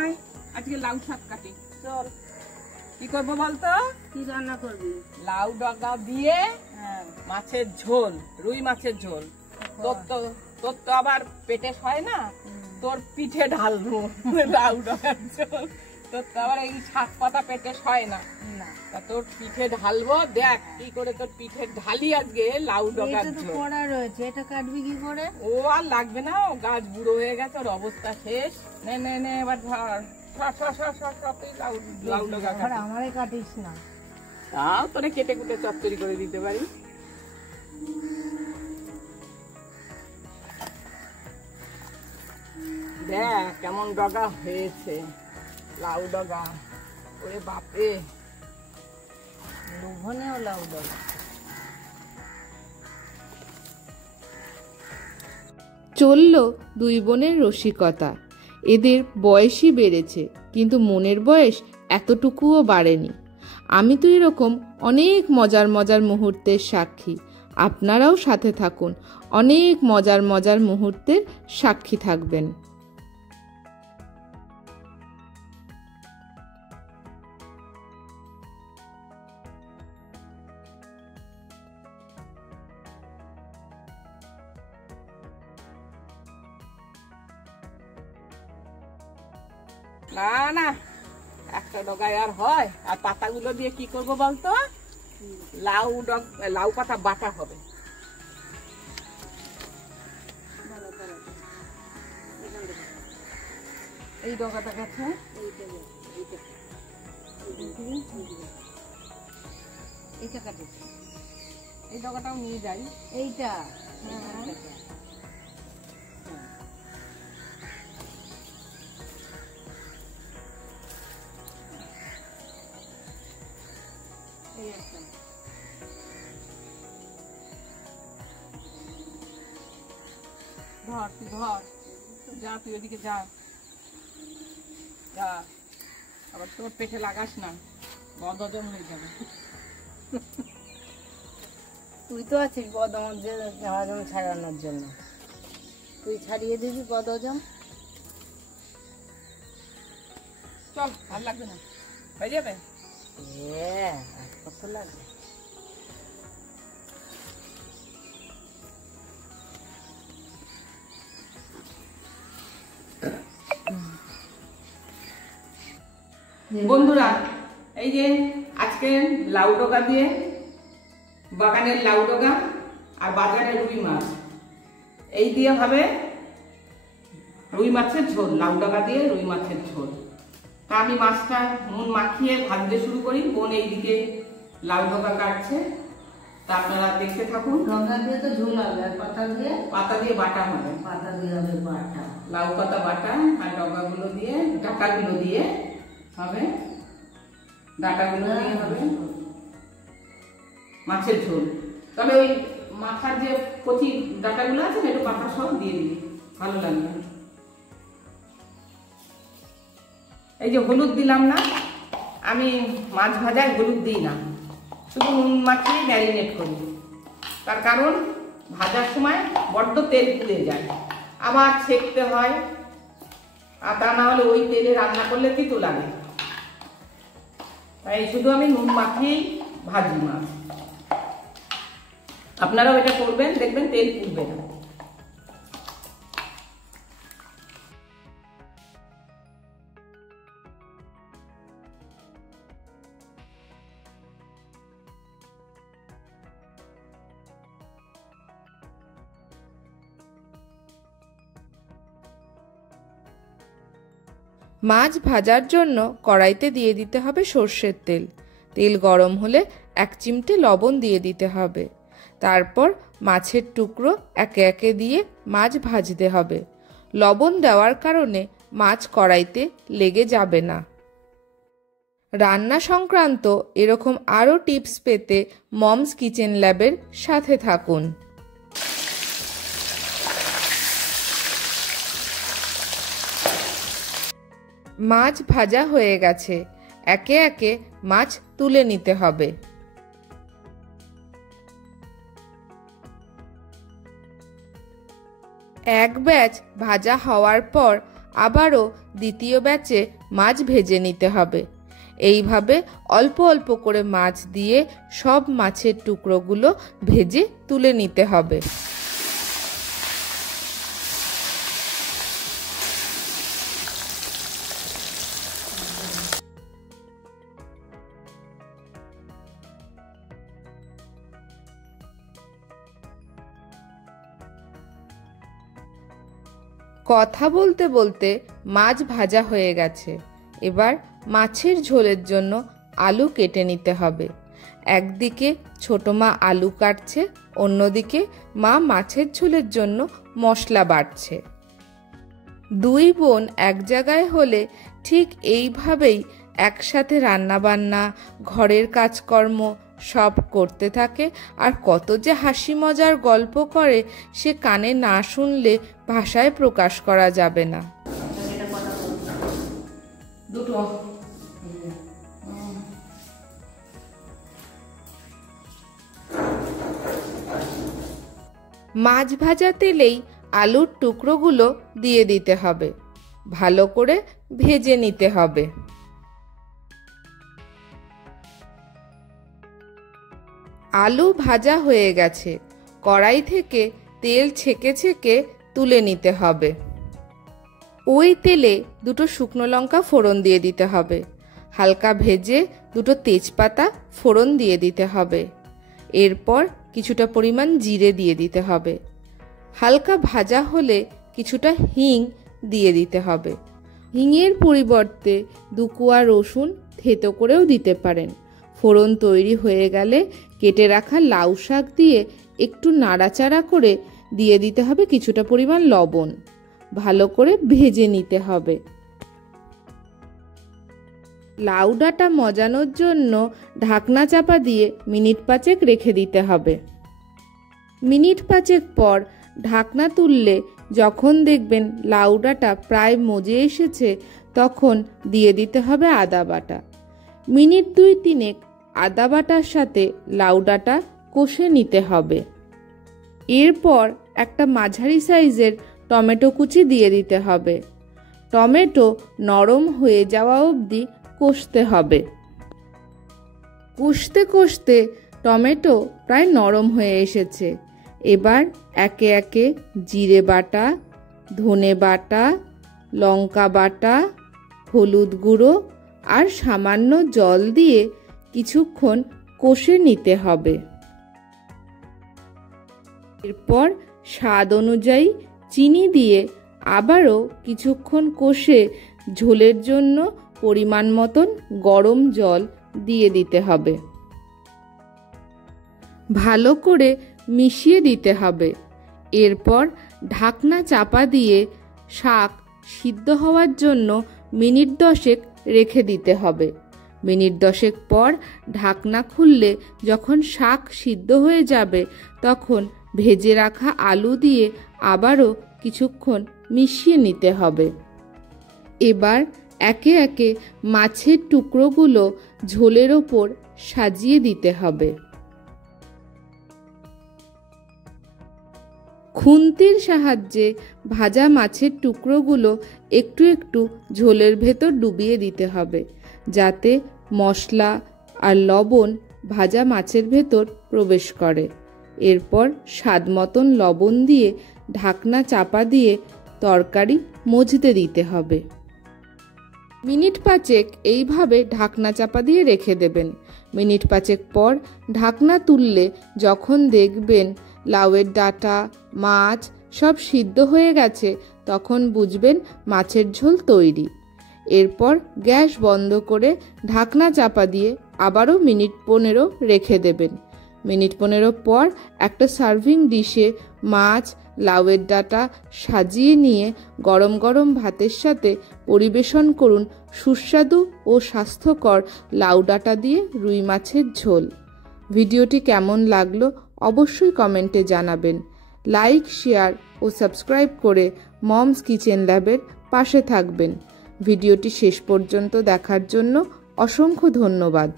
আয় আজকে লাউ শাক কাটি চল। কি করবো বলতো? কি রান্না করবি? লাউ ডগা দিয়ে মাছের ঝোল, রুই মাছের ঝোল। তোর তো আবার পেটে হয় না, তোর পিঠে ঢালবো লাউ ডগার ঝোল। তোর তো আবার এই শাক পাতা পেটে হয় না, তা তোর পিঠে ঢালবো। দেখ কি করে তোর পিঠে ঢালি আজকে লাউ ডগার ঝোল। কড়া রয়েছে, এটা কাটবি কি করে? ও আর লাগবে না, ও গাছ বুড়ো হয়ে গেছে, ওর অবস্থা শেষ। নে নে নে এবার ধর, লাউ ডগা আমারে কাটিস না। তাও তোরে কেটে কুটে চচ্চড়ি করে দিতে পারি। দেখ কেমন ডগা হয়েছে, লাউ ডগা। ওরে বাপরে, লোভনেও লাউ ডগা। চলল দুই বোনের রসিকতা। এদের বয়সই বেড়েছে, কিন্তু মনের বয়স এতটুকুও বাড়েনি। আমি তো এরকম অনেক মজার মজার মুহূর্তের সাক্ষী। আপনারাও সাথে থাকুন, অনেক মজার মজার মুহূর্তের সাক্ষী থাকবেন। না না, একটা ডগায় আর হয়? আর পাতাগুলো দিয়ে কি করব বলতো? লাউ পাতা বাটা হবে। এই ডগাটা গেছে, এইটা কাটিস, এই ডগাটাও নিয়ে যাই। এইটা ধর, তুই ধর, যা তুই ওদিকে যা যা, আবার তোর পেটে লাগাস না, বদহজম হয়ে যাবে। তুই তো আছিস বদহজম ছাড়ানোর জন্য, তুই ছাড়িয়ে দিবি বদহজম। চল, আর লাগবে না, হয়ে যাবে। আর কত লাগবে? বন্ধুরা, এই যে আজকে লাউ ডগা দিয়ে, বাগানের লাউ ডগা আর বাজারের রুই মাছ, এই দিয়ে হবে রুই মাছের ঝোল। লাউ ডগা দিয়ে রুই মাছের ঝোল। তা আমি মাছটা নুন মাখিয়ে ভাজতে শুরু করি। বোন এইদিকে লাউ ডগা কাটছে, তা আপনারা দেখতে থাকুন। ডগা দিয়ে তো ঝোল হবে, আর পাতা দিয়ে বাটা হবে। পাতা দিয়ে হবে বাটা, লাউ পাতা বাটা, আর ডগাগুলো দিয়ে, ডাঁটাগুলো দিয়ে হবে, ডাঁটাগুলো দিয়ে হবে মাছের ঝোল। তবে ওই মাথার যে কচি ডাঁটাগুলো আছে একটু পাতা সহ দিয়ে দিবি, ভালো লাগবে। এই যে হলুদ দিলাম না, আমি মাছ ভাজায় হলুদ দিই না, শুধু নুন মাখিয়ে ম্যারিনেট করি। তার কারণ ভাজার সময় বড্ড তেল পুড়ে যায়, আবার সেঁকতে হয়, আর তা না হলে ওই তেলে রান্না করলে তিতো লাগে। তাই শুধু আমি নুন মাখিয়েই ভাজি মাছ। আপনারাও এটা করবেন, দেখবেন তেল পুড়বে না। মাছ ভাজার জন্য কড়াইতে দিয়ে দিতে হবে সর্ষের তেল। তেল গরম হলে 1 চিমটে লবণ দিয়ে দিতে হবে। তারপর মাছের টুকরো একে একে দিয়ে মাছ ভাজতে হবে। লবণ দেওয়ার কারণে মাছ কড়াইতে লেগে যাবে না। রান্না সংক্রান্ত এরকম আরও টিপস পেতে মমস কিচেন ল্যাবের সাথে থাকুন। মাছ ভাজা হয়ে গেছে, একে একে মাছ তুলে নিতে হবে। এক ব্যাচ ভাজা হওয়ার পর আবারও দ্বিতীয় ব্যাচে মাছ ভেজে নিতে হবে। এইভাবে অল্প অল্প করে মাছ দিয়ে সব মাছের টুকরোগুলো ভেজে তুলে নিতে হবে। কথা বলতে বলতে মাছ ভাজা হয়ে গেছে। এবার মাছের ঝোলের জন্য আলু কেটে নিতে হবে। একদিকে ছোট মা আলু কাটছে, অন্যদিকে মা মাছের ঝোলের জন্য মশলা বাটছে। দুই বোন এক জায়গায় হলে ঠিক এইভাবেই একসাথে রান্নাবান্না, ঘরের কাজকর্ম সব করতে থাকে। আর কত যে হাসি মজার গল্প করে সে কানে না শুনলে ভাষায় প্রকাশ করা যাবে না। মাছ ভাজা তেলেই আলুর টুকরোগুলো দিয়ে দিতে হবে, ভালো করে ভেজে নিতে হবে। আলু ভাজা হয়ে গেছে, কড়াই থেকে তেল ছেঁকে ছেঁকে তুলে নিতে হবে। ওই তেলে দুটো শুকনো লঙ্কা ফোড়ন দিয়ে দিতে হবে। হালকা ভেজে দুটো তেজপাতা ফোড়ন দিয়ে দিতে হবে। এরপর কিছুটা পরিমাণ জিরে দিয়ে দিতে হবে। হালকা ভাজা হলে কিছুটা হিং দিয়ে দিতে হবে। হিঙের পরিবর্তে 2 কোয়া রসুন থেতো করেও দিতে পারেন। ফোড়ন তৈরি হয়ে গেলে কেটে রাখা লাউ শাক দিয়ে একটু নাড়াচাড়া করে দিয়ে দিতে হবে কিছুটা পরিমাণ লবণ। ভালো করে ভেজে নিতে হবে। লাউ ডাঁটা মজানোর জন্য ঢাকনা চাপা দিয়ে মিনিট 5 রেখে দিতে হবে। মিনিট 5 পর ঢাকনা তুললে যখন দেখবেন লাউ ডাঁটা প্রায় মজে এসেছে তখন দিয়ে দিতে হবে আদা বাটা। মিনিট 2-3 আদা বাটার সাথে লাউ ডাঁটা কষে নিতে হবে। এরপর একটা মাঝারি সাইজের টমেটো কুচি দিয়ে দিতে হবে। টমেটো নরম হয়ে যাওয়া অবধি কষতে হবে। কষতে কষতে টমেটো প্রায় নরম হয়ে এসেছে। এবার একে একে জিরে বাটা, ধনে বাটা, লঙ্কা বাটা, হলুদ গুঁড়ো আর সামান্য জল দিয়ে কিছুক্ষণ কষে নিতে হবে। এরপর স্বাদ অনুযায়ী চিনি দিয়ে আবারও কিছুক্ষণ কষে ঝোলের জন্য পরিমাণ মতন গরম জল দিয়ে দিতে হবে। ভালো করে মিশিয়ে দিতে হবে। এরপর ঢাকনা চাপা দিয়ে শাক সিদ্ধ হওয়ার জন্য মিনিট 10 রেখে দিতে হবে। মিনিট 10 পর ঢাকনা খুললে যখন শাক সিদ্ধ হয়ে যাবে তখন ভেজে রাখা আলু দিয়ে আবারও কিছুক্ষণ মিশিয়ে নিতে হবে। এবার একে একে মাছের টুকরোগুলো ঝোলের ওপর সাজিয়ে দিতে হবে। খুন্তির সাহায্যে ভাজা মাছের টুকরোগুলো একটু একটু ঝোলের ভেতর ডুবিয়ে দিতে হবে, যাতে মশলা আর লবণ ভাজা মাছের ভেতর প্রবেশ করে। এরপর স্বাদ মতন লবণ দিয়ে ঢাকনা চাপা দিয়ে তরকারি মজতে দিতে হবে। মিনিট 5 এইভাবে ঢাকনা চাপা দিয়ে রেখে দেবেন। মিনিট 5 পর ঢাকনা তুললে যখন দেখবেন লাউয়ের ডাঁটা, মাছ সব সিদ্ধ হয়ে গেছে তখন বুঝবেন মাছের ঝোল তৈরি। এরপর গ্যাস বন্ধ করে ঢাকনা চাপা দিয়ে আবারও মিনিট 15 রেখে দেবেন। মিনিট 15 পর একটা সার্ভিং ডিশে মাছ, লাউয়ের ডাঁটা সাজিয়ে নিয়ে গরম গরম ভাতের সাথে পরিবেশন করুন সুস্বাদু ও স্বাস্থ্যকর লাউ ডাঁটা দিয়ে রুই মাছের ঝোল। ভিডিওটি কেমন লাগলো অবশ্যই কমেন্টে জানাবেন। লাইক, শেয়ার ও সাবস্ক্রাইব করে মমস কিচেন ল্যাবের পাশে থাকবেন। ভিডিওটি শেষ পর্যন্ত দেখার জন্য অসংখ্য ধন্যবাদ।